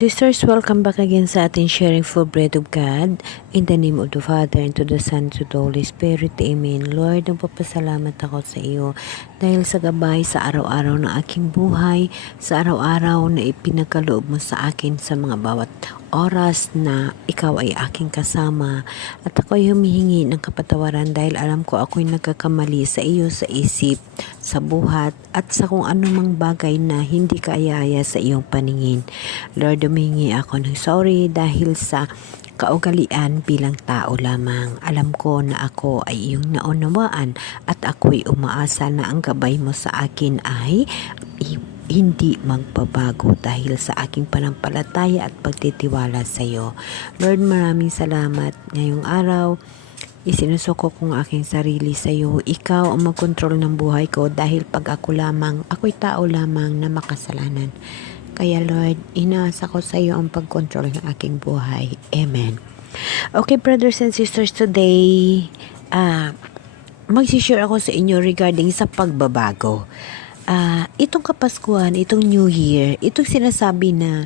Sisters, welcome back again sa ating sharing for bread of God. In the name of the Father, and to the Son, and to the Holy Spirit. Amen. Lord, nagpapasalamat ako sa iyo dahil sa gabay sa araw-araw ng aking buhay, sa araw-araw na ipinagkaloob mo sa akin sa mga bawat oras na ikaw ay aking kasama. At ako ay humihingi ng kapatawaran dahil alam ko ako'y nagkakamali sa iyo sa isip, sa buhat, at sa kung anumang bagay na hindi kaaya sa iyong paningin. Lord, humingi ako ng sorry dahil sa kaugalian bilang tao lamang. Alam ko na ako ay iyong naunawaan at ako'y umaasa na ang gabay mo sa akin ay hindi magbabago dahil sa aking panampalataya at pagtitiwala sa iyo. Lord, maraming salamat ngayong araw. Isinusuko kong aking sarili sa iyo. Ikaw ang magkontrol ng buhay ko dahil pag ako'y tao lamang na makasalanan. Kaya Lord, inaasa ko sa iyo ang pagkontrol ng aking buhay. Amen. Okay, brothers and sisters, today, mag-share ako sa inyo regarding sa pagbabago. Itong Kapaskuhan, itong New Year, itong sinasabi na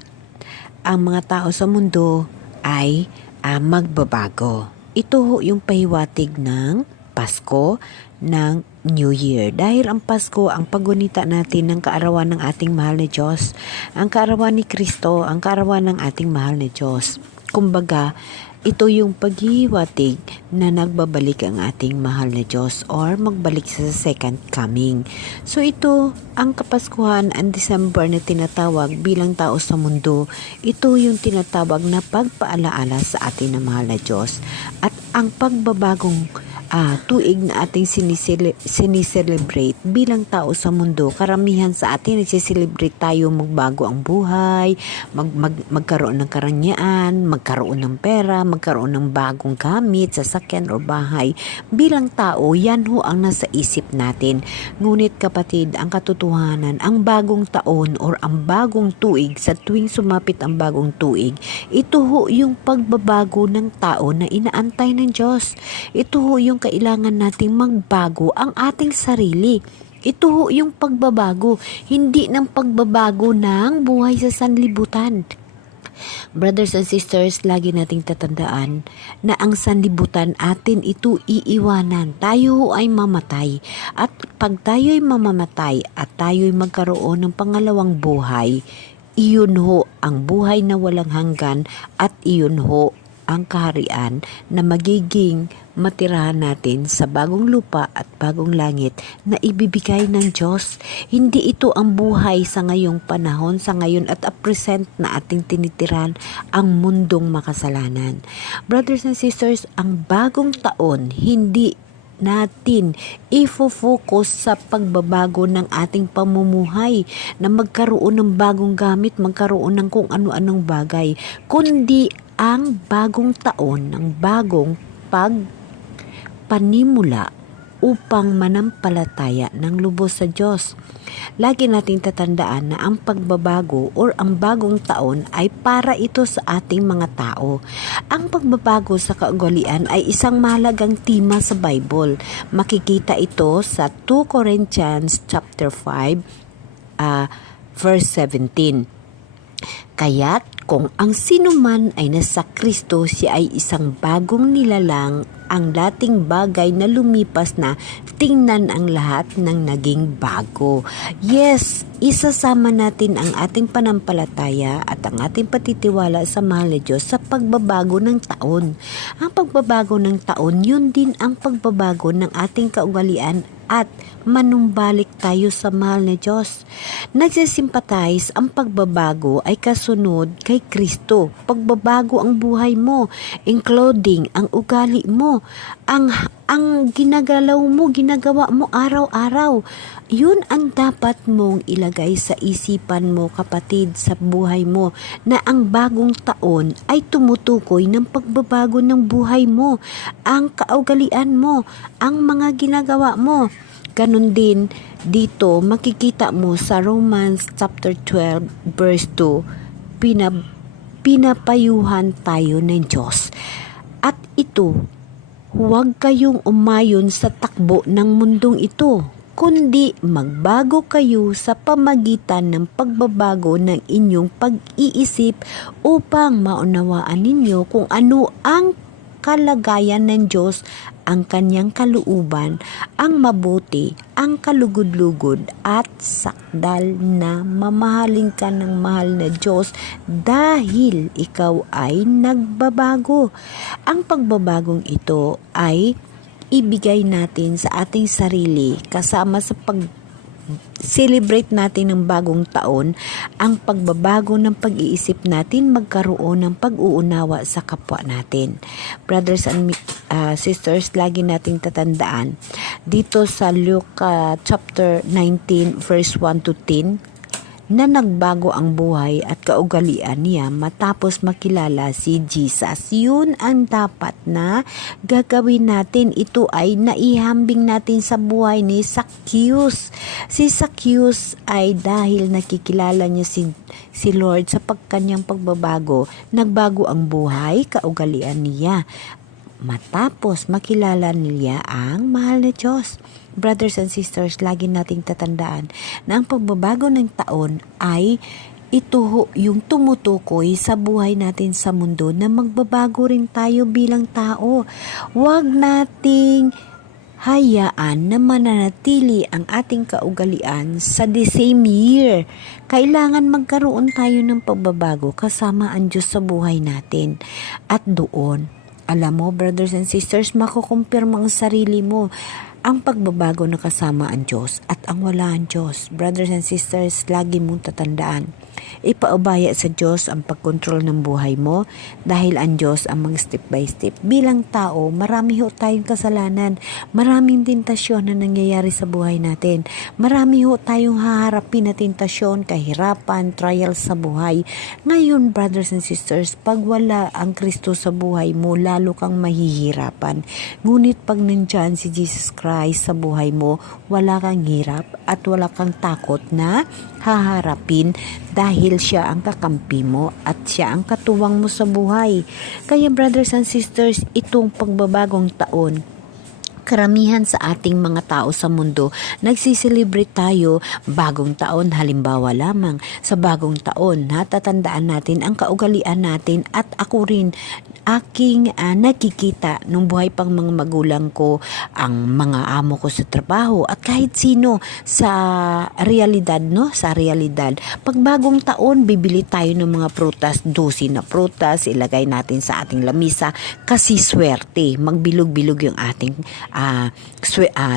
ang mga tao sa mundo ay magbabago. Ito yung pahiwatig ng Pasko, ng New Year. Dahil ang Pasko, ang paggunita natin ng kaarawan ng ating mahal na Diyos, ang kaarawan ni Kristo, ang kaarawan ng ating mahal na Diyos. Kumbaga, ito yung paghihiwatig na nagbabalik ang ating mahal na Diyos or magbalik sa second coming. So ito, ang Kapaskuhan, ang December na tinatawag bilang tao sa mundo, ito yung tinatawag na pagpaalaala sa ating na mahal na Diyos. At ang pagbabagong tuig na ating sinicelebrate bilang tao sa mundo. Karamihan sa atin nagsiselebrate tayo magbago ang buhay, magkaroon ng karangyaan, magkaroon ng pera, magkaroon ng bagong gamit, sasakyan o bahay. Bilang tao, yan ho ang nasa isip natin. Ngunit kapatid, ang katotohanan, ang bagong taon or ang bagong tuig, sa tuwing sumapit ang bagong tuig, ito ho yung pagbabago ng tao na inaantay ng Diyos. Ito ho yung kailangan nating magbago ang ating sarili. Ito ho yung pagbabago, hindi ng pagbabago ng buhay sa sanlibutan. Brothers and sisters, lagi nating tatandaan na ang sanlibutan atin ito iiwanan. Tayo ho ay mamatay. At pag tayo ay mamamatay at tayo ay magkaroon ng pangalawang buhay, iyon ho ang buhay na walang hanggan at iyon ho ang kaharian na magiging matirahan natin sa bagong lupa at bagong langit na ibibigay ng Diyos. Hindi ito ang buhay sa ngayong panahon, sa ngayon at present na ating tinitiran ang mundong makasalanan. Brothers and sisters, ang bagong taon, hindi natin ifo-focus sa pagbabago ng ating pamumuhay na magkaroon ng bagong gamit, magkaroon ng kung ano-anong bagay, kundi ang bagong taon ng bagong pagpanimula upang manampalataya ng lubos sa Diyos. Lagi nating tatandaan na ang pagbabago or ang bagong taon ay para ito sa ating mga tao. Ang pagbabago sa kaugalian ay isang mahalagang tema sa Bible. Makikita ito sa 2 Corinthians chapter 5 verse 17. Kaya't kung ang sinuman ay nasa Kristo, siya ay isang bagong nilalang. Ang dating bagay na lumipas na, tingnan ang lahat ng naging bago. Yes, isasama natin ang ating panampalataya at ang ating patitiwala sa mahal na Diyos sa pagbabago ng taon. Ang pagbabago ng taon, yun din ang pagbabago ng ating kaugalian at manumbalik tayo sa mahal na Diyos. Nagsisimpatize ang pagbabago ay kasunod kay Kristo. Pagbabago ang buhay mo, including ang ugali mo, ang ginagalaw mo, ginagawa mo araw-araw. Yun ang dapat mong ilagay sa isipan mo, kapatid, sa buhay mo, na ang bagong taon ay tumutukoy ng pagbabago ng buhay mo, ang kaugalian mo, ang mga ginagawa mo. Ganon din dito makikita mo sa Romans chapter 12 verse 2, pinapayuhan tayo ng Diyos. At ito, huwag kayong umayon sa takbo ng mundong ito. kundi magbago kayo sa pamagitan ng pagbabago ng inyong pag-iisip upang maunawaan ninyo kung ano ang kalagayan ng Diyos, ang kanyang kalooban, ang mabuti, ang kalugod-lugod at sakdal na mamahalin ka ng mahal na Diyos dahil ikaw ay nagbabago. Ang pagbabagong ito ay ibigay natin sa ating sarili kasama sa celebrate natin ng bagong taon, ang pagbabago ng pag-iisip natin, magkaroon ng pag-uunawa sa kapwa natin. Brothers and sisters, lagi nating tatandaan dito sa Luke chapter 19 verse 1 to 10 na nagbago ang buhay at kaugalian niya matapos makilala si Jesus. Yun ang dapat na gagawin natin. Ito ay naihambing natin sa buhay ni Zacchaeus. Si Zacchaeus ay dahil nakikilala niya si Lord sa kanyang pagbabago, nagbago ang buhay, kaugalian niya. Matapos makilala niya ang mahal na Diyos. Brothers and sisters, lagi nating tatandaan na ang pagbabago ng taon ay ito yung tumutukoy sa buhay natin sa mundo na magbabago rin tayo bilang tao. Huwag nating hayaan na mananatili ang ating kaugalian sa the same year. Kailangan magkaroon tayo ng pagbabago kasama ang Diyos sa buhay natin. At doon, alam mo, brothers and sisters, makukumpirma ang sarili mo ang pagbabago na kasama ang Diyos at ang wala ang Diyos. Brothers and sisters, lagi mong tatandaan, ipaubaya sa Diyos ang pagkontrol ng buhay mo dahil ang Diyos ang mag-step by step. Bilang tao, marami ho tayong kasalanan, maraming tentasyon na nangyayari sa buhay natin. Marami ho tayong haharapin na tentasyon, kahirapan, trials sa buhay. Ngayon, brothers and sisters, pag wala ang Kristo sa buhay mo, lalo kang mahihirapan. Ngunit pag nandyan si Jesus Christ sa buhay mo, wala kang hirap at wala kang takot na haharapin dahil siya ang kakampi mo at siya ang katuwang mo sa buhay. Kaya brothers and sisters, itong pagbabagong taon, karamihan sa ating mga tao sa mundo, nagsiselebrate tayo bagong taon. Halimbawa lamang, sa bagong taon, natatandaan natin ang kaugalian natin at ako rin, aking nakikita nung buhay pang mga magulang ko, ang mga amo ko sa trabaho at kahit sino sa realidad, no? Sa realidad. Pag bagong taon, bibili tayo ng mga prutas, 12 na prutas, ilagay natin sa ating lamisa kasi swerte. Magbilog-bilog yung ating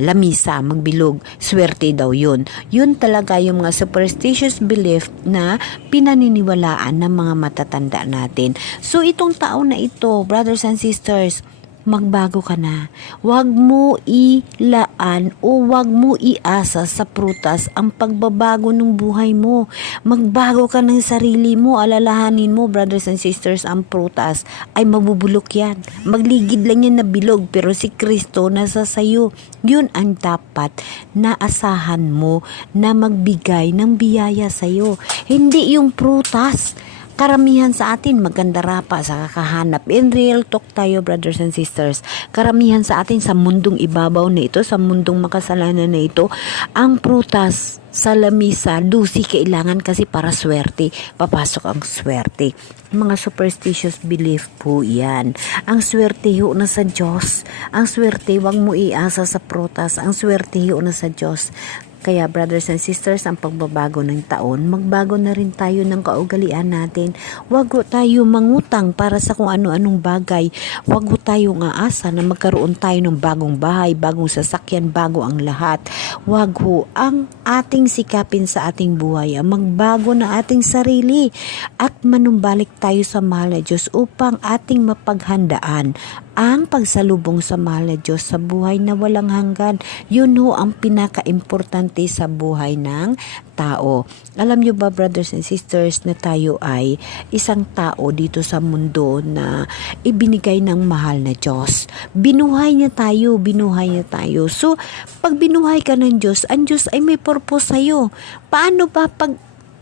lamisa, magbilog. Swerte daw yun. Yun talaga yung mga superstitious belief na pinaniniwalaan ng mga matatanda natin. So itong taon na ito, brothers and sisters, magbago ka na. Huwag mo ilaan o huwag mo iasa sa prutas ang pagbabago ng buhay mo. Magbago ka ng sarili mo. Alalahanin mo, brothers and sisters, ang prutas ay mabubulok yan. Magligid lang yan na bilog, pero si Kristo nasa sayo. Yun ang dapat na asahan mo na magbigay ng biyaya sayo. Hindi yung prutas. Karamihan sa atin maganda rapa sa kakahanap. In real talk tayo, brothers and sisters. Karamihan sa atin sa mundong ibabaw na ito, sa mundong makasalanan na ito, ang prutas sa lamisa, dusi kailangan kasi para swerte. Papasok ang swerte. Mga superstitious belief po yan. Ang swerte ho na sa Diyos. Ang swerte, wag mo iasa sa prutas. Ang swerte ho na sa Diyos. Kaya brothers and sisters, ang pagbabago ng taon, magbago na rin tayo ng kaugalian natin. Huwag tayo mangutang para sa kung ano-anong bagay. Huwag tayong aasa na magkaroon tayo ng bagong bahay, bagong sasakyan, bago ang lahat. Huwag ang ating sikapin sa ating buhay, ang magbago na ating sarili at manumbalik tayo sa mahal na Diyos upang ating mapaghandaan ang pagsalubong sa mahal na Diyos sa buhay na walang hanggan. Yun ho ang pinaka-importante sa buhay ng tao. Alam nyo ba, brothers and sisters, na tayo ay isang tao dito sa mundo na ibinigay ng mahal na Diyos. Binuhay niya tayo, binuhay niya tayo. So, pag binuhay ka ng Diyos, ang Diyos ay may purpose sa'yo. Paano ba pag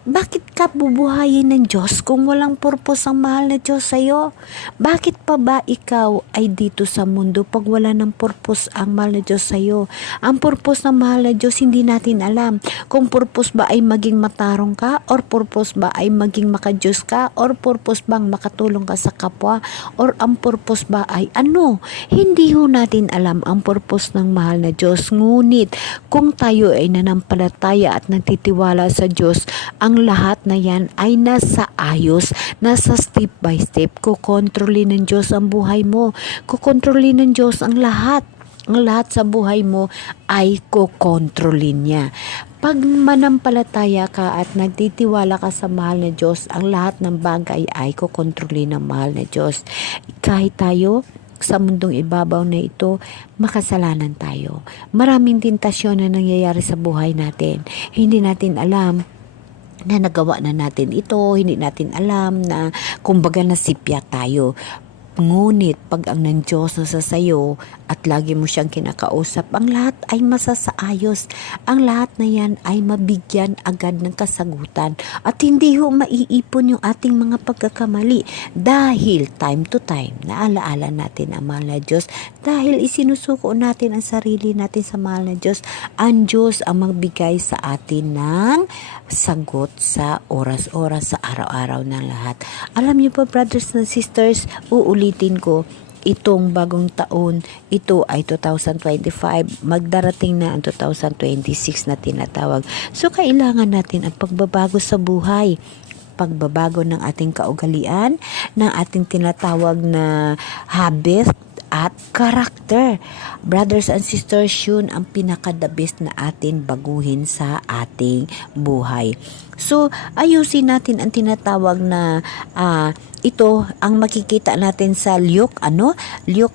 Bakit ka bubuhayin ng Diyos kung walang purpose ang mahal na Diyos sa'yo? Bakit pa ba ikaw ay dito sa mundo pag wala ng purpose ang mahal na Diyos sa'yo? Ang purpose ng mahal na Diyos hindi natin alam. Kung purpose ba ay maging matarong ka, or purpose ba ay maging makadiyos ka, or purpose bang makatulong ka sa kapwa, or ang purpose ba ay ano? Hindi ho natin alam ang purpose ng mahal na Diyos. Ngunit kung tayo ay nanampalataya at nagtitiwala sa Diyos, ang lahat na yan ay nasa ayos, nasa step by step. Kukontrolin ng Diyos ang buhay mo. Kukontrolin ng Diyos ang lahat. Ang lahat sa buhay mo ay kukontrolin niya. Pag manampalataya ka at nagtitiwala ka sa mahal na Diyos, ang lahat ng bagay ay kukontrolin ng mahal na Diyos. Kahit tayo, sa mundong ibabaw na ito, makasalanan tayo. Maraming tentasyon na nangyayari sa buhay natin. Hindi natin alam na nagawa na natin ito, hindi natin alam na kumbaga nasipya tayo. Ngunit pag ang ng Diyos nasa sayo at lagi mo siyang kinakausap, ang lahat ay masasaayos. Ang lahat na yan ay mabigyan agad ng kasagutan. At hindi ho maiipon yung ating mga pagkakamali. Dahil time to time, naalaala natin ang mahal na Diyos. Dahil isinusuko natin ang sarili natin sa mahal na Diyos. Ang Diyos ang magbigay sa atin ng sagot sa oras-oras, sa araw-araw ng lahat. Alam niyo po, brothers and sisters, uulitin ko, itong bagong taon, ito ay 2025, magdarating na ang 2026 na tinatawag. So, kailangan natin ang pagbabago sa buhay, pagbabago ng ating kaugalian, ng ating tinatawag na habit, at karakter. Brothers and sisters, yun ang pinaka-the best na atin baguhin sa ating buhay. So, ayusin natin ang tinatawag na ito ang makikita natin sa Luke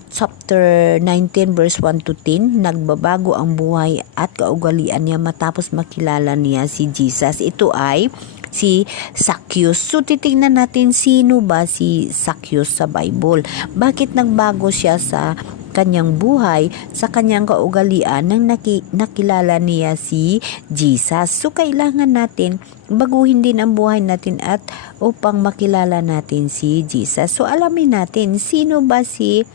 chapter 19 verse 1 to 10. Nagbabago ang buhay at kaugalian niya matapos makilala niya si Jesus. Ito ay si Zacchaeus. So, titingnan natin sino ba si Zacchaeus sa Bible. Bakit nagbago siya sa kanyang buhay, sa kanyang kaugalian nang nakilala niya si Jesus. So, kailangan natin baguhin din ang buhay natin at upang makilala natin si Jesus. So, alamin natin sino ba si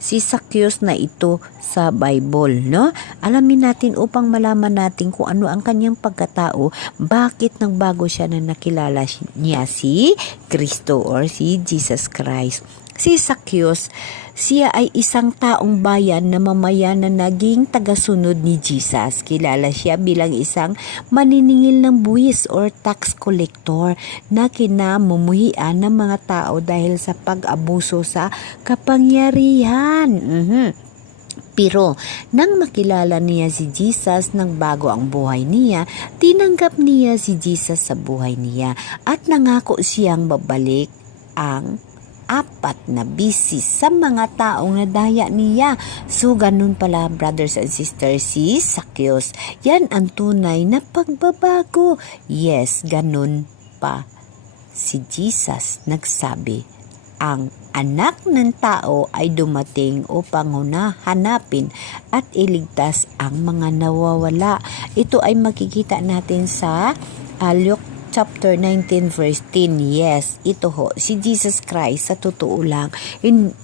Zacchaeus na ito sa Bible, no? Alamin natin upang malaman natin kung ano ang kanyang pagkatao, bakit nagbago siya na nakilala niya si Kristo or si Jesus Christ. Si Zacchaeus, siya ay isang taong bayan na mamayan na naging tagasunod ni Jesus. Kilala siya bilang isang maniningil ng buwis or tax collector na kinamumuhian ng mga tao dahil sa pag-abuso sa kapangyarihan. Pero nang makilala niya si Jesus, nagbago ang buhay niya, tinanggap niya si Jesus sa buhay niya at nangako siyang babalik ang 4 na bisis sa mga taong nadaya niya. So, ganun pala, brothers and sisters, si Zacchaeus. Yan ang tunay na pagbabago. Yes, ganun pa. Si Jesus nagsabi, ang anak ng tao ay dumating upang hanapin at iligtas ang mga nawawala. Ito ay makikita natin sa Luke chapter 19 verse 10. Yes, ito ho, si Jesus Christ, sa totoo lang,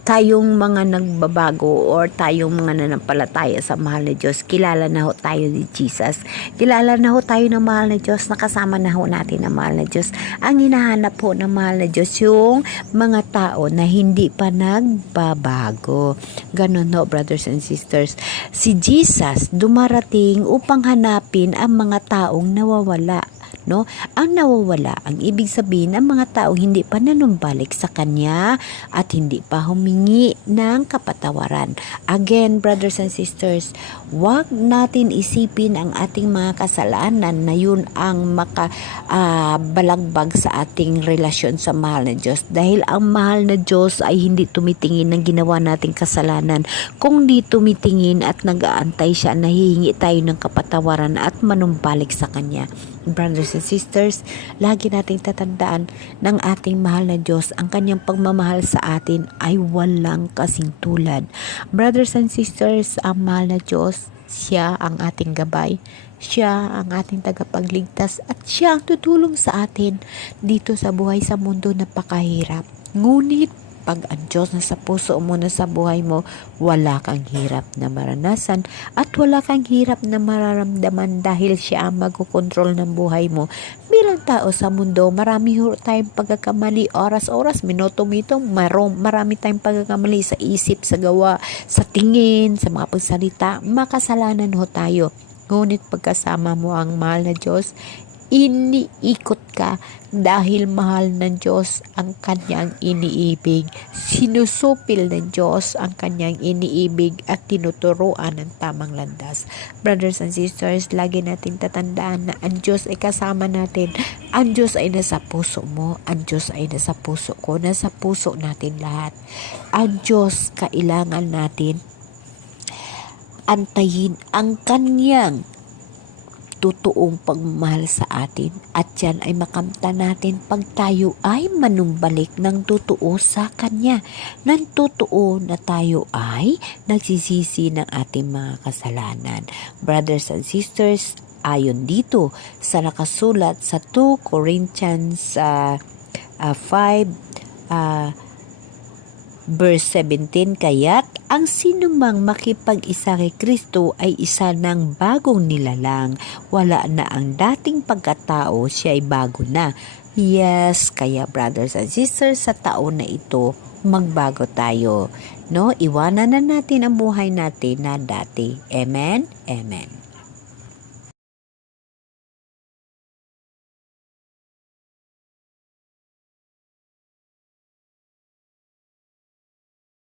tayong mga nagbabago or tayong mga nanampalataya sa mahal na Diyos, kilala na ho tayo ni Jesus. Kilala na ho tayo ng mahal na Diyos, nakasama na ho natin ng mahal na Diyos. Ang hinahanap ho ng mahal na Diyos, yung mga tao na hindi pa nagbabago. Ganun ho, brothers and sisters. Si Jesus dumarating upang hanapin ang mga taong nawawala. No? Ang nawawala, ang ibig sabihin ng mga tao hindi pa nanumbalik sa kanya at hindi pa humingi ng kapatawaran. Again, brothers and sisters, wag natin isipin ang ating mga kasalanan na yun ang makabalagbag sa ating relasyon sa mahal na Diyos. Dahil ang mahal na Diyos ay hindi tumitingin ng ginawa nating kasalanan, kundi tumitingin at nag-aantay siya na hihingi tayo ng kapatawaran at manumbalik sa kanya. Brothers and sisters, lagi nating tatandaan ng ating mahal na Diyos, ang kanyang pagmamahal sa atin ay walang kasing tulad. Brothers and sisters, ang mahal na Diyos Siya ang ating gabay. Siya ang ating tagapagligtas at siya ang tutulong sa atin dito sa buhay sa mundo napakahirap. Ngunit pag ang Diyos na sa puso mo na sa buhay mo, wala kang hirap na maranasan at wala kang hirap na mararamdaman dahil siya ang magkokontrol ng buhay mo. Bilang tao sa mundo, marami tayong pagkakamali, oras-oras, minuto-mito, marami tayong pagkakamali sa isip, sa gawa, sa tingin, sa mga pagsalita. Makasalanan ho tayo. Ngunit pagkasama mo ang mahal na Diyos, iniikot ka dahil mahal ng Diyos ang kanyang iniibig. Sinusupil ng Diyos ang kanyang iniibig at tinuturuan ng tamang landas. Brothers and sisters, lagi natin tatandaan na ang Diyos ay kasama natin. Ang Diyos ay nasa puso mo. Ang Diyos ay nasa puso ko. Nasa puso natin lahat. Ang Diyos, kailangan natin antayin ang kanyang totoong pagmamahal sa atin at yan ay makamtan natin pag tayo ay manumbalik ng totoo sa Kanya. Ng totoo na tayo ay nagsisisi ng ating mga kasalanan. Brothers and sisters, ayon dito sa nakasulat sa 2 Corinthians 5 verse 17, kaya't ang sinumang makipag-isa kay Kristo ay isa ng bagong nilalang. Wala na ang dating pagkatao, siya ay bago na. Yes, kaya brothers and sisters, sa taon na ito, magbago tayo. No? Iwanan na natin ang buhay natin na dati. Amen? Amen.